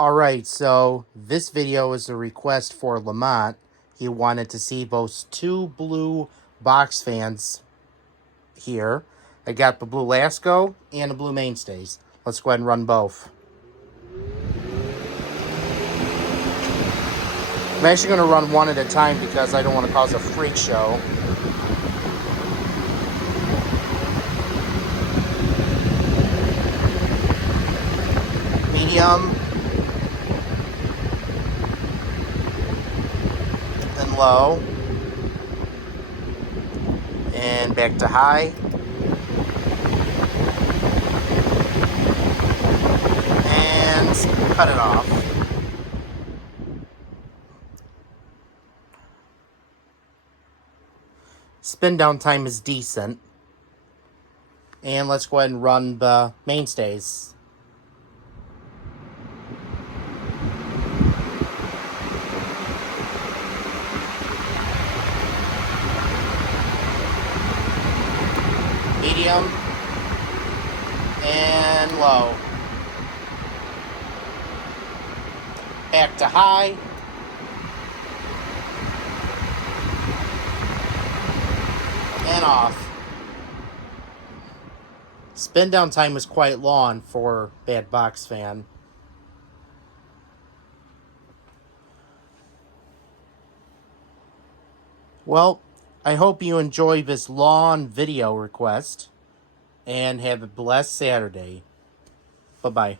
Alright, so this video is a request for Lamont. He wanted to see those two blue box fans here. I got the blue Lasco and the blue mainstays. Let's go ahead and run both. I'm actually going to run one at a time because I don't want to cause a freak show. Medium and low, and back to high, and cut it off. Spin down time is decent, and let's go ahead and run the mainstays. Medium and low. Back to high. And off. Spin down time was quite long for Bad Box Fan. Well, I hope you enjoy this long video request and have a blessed Saturday. Bye-bye.